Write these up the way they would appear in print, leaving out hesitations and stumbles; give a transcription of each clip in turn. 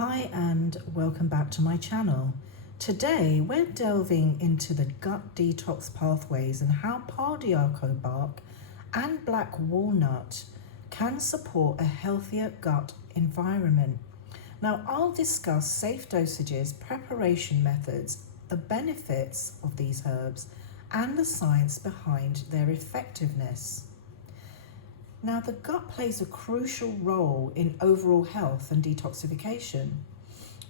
Hi and welcome back to my channel. Today we're delving into the gut detox pathways and how Pau D'Arco bark and black walnut can support a healthier gut environment. Now I'll discuss safe dosages, preparation methods, the benefits of these herbs and the science behind their effectiveness. Now, the gut plays a crucial role in overall health and detoxification.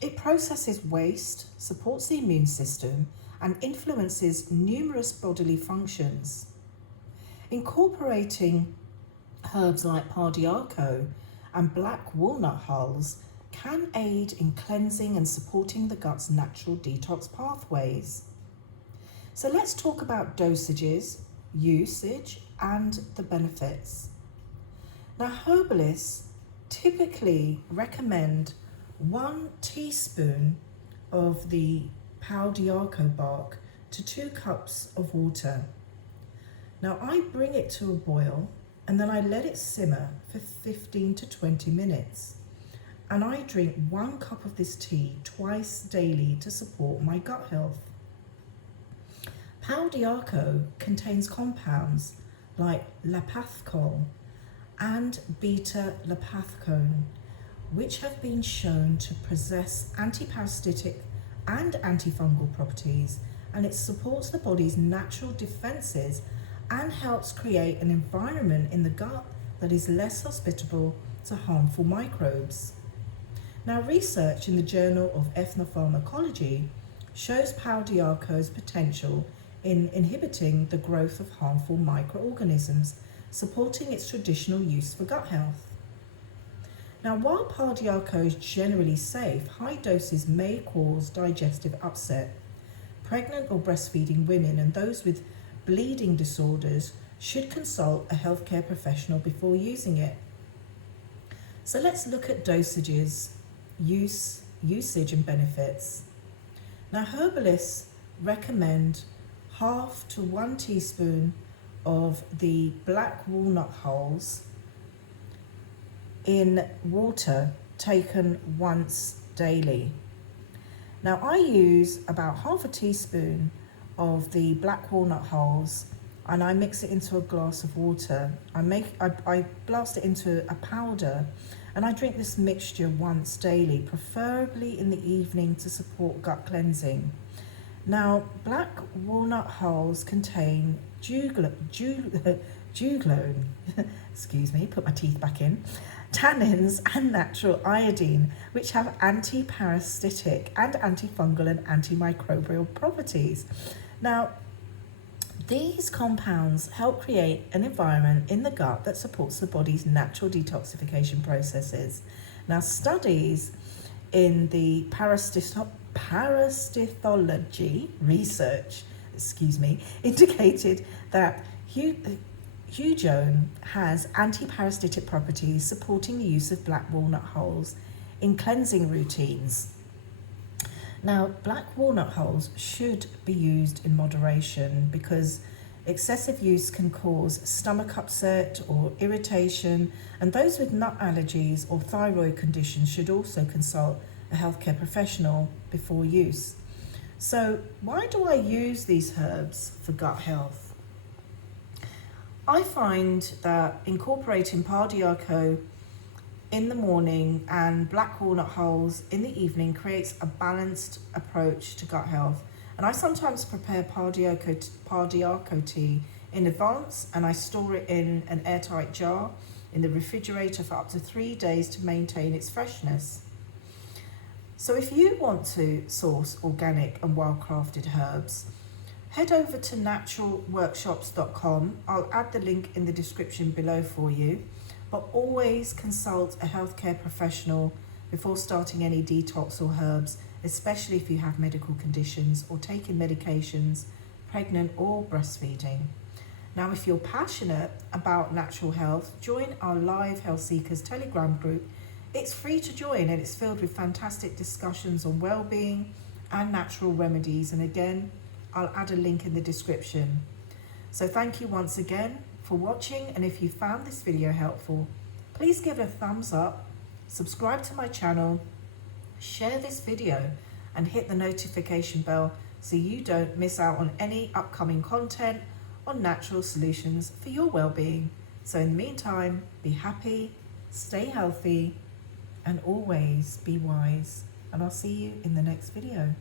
It processes waste, supports the immune system, and influences numerous bodily functions. Incorporating herbs like Pau D'Arco and black walnut hulls can aid in cleansing and supporting the gut's natural detox pathways. So let's talk about dosages, usage, and the benefits. Now, herbalists typically recommend 1 teaspoon of the Pau D'Arco bark to 2 cups of water. Now, I bring it to a boil and then I let it simmer for 15 to 20 minutes. And I drink 1 cup of this tea twice daily to support my gut health. Pau D'Arco contains compounds like lapathol and beta-lapathone, which have been shown to possess antiparasitic and antifungal properties, and it supports the body's natural defenses and helps create an environment in the gut that is less hospitable to harmful microbes. Now, research in the Journal of Ethnopharmacology shows Pau D'Arco's potential in inhibiting the growth of harmful microorganisms, supporting its traditional use for gut health. Now, while Pau D'Arco is generally safe, high doses may cause digestive upset. Pregnant or breastfeeding women and those with bleeding disorders should consult a healthcare professional before using it. So let's look at dosages, usage and benefits. Now, herbalists recommend 1/2 to 1 teaspoon of the black walnut hulls in water taken once daily. Now, I use about 1/2 teaspoon of the black walnut hulls and I mix it into a glass of water. I blast it into a powder and I drink this mixture once daily, preferably in the evening to support gut cleansing. Now, black walnut hulls contain juglone, excuse me, put my teeth back in, tannins and natural iodine, which have antiparasitic and antifungal and antimicrobial properties. Now, these compounds help create an environment in the gut that supports the body's natural detoxification processes. Now, studies in the parasitology research, indicated that Hugone has antiparasitic properties, supporting the use of black walnut hulls in cleansing routines. Now, black walnut hulls should be used in moderation because excessive use can cause stomach upset or irritation, and those with nut allergies or thyroid conditions should also consult a healthcare professional before use. So, why do I use these herbs for gut health? I find that incorporating Pau D'Arco in the morning and black walnut hulls in the evening creates a balanced approach to gut health. And I sometimes prepare Pau D'Arco tea in advance and I store it in an airtight jar in the refrigerator for up to 3 days to maintain its freshness. So if you want to source organic and well-crafted herbs, head over to naturalworkshops.com. I'll add the link in the description below for you, but always consult a healthcare professional before starting any detox or herbs, especially if you have medical conditions or taking medications, pregnant or breastfeeding. Now, if you're passionate about natural health, join our live Health Seekers Telegram group. It's free to join and it's filled with fantastic discussions on well-being and natural remedies. And again, I'll add a link in the description. So thank you once again for watching, and if you found this video helpful, please give it a thumbs up, subscribe to my channel, Share this video and hit the notification bell so you don't miss out on any upcoming content on natural solutions for your well-being. So in the meantime, be happy, stay healthy, and always be wise. And I'll see you in the next video.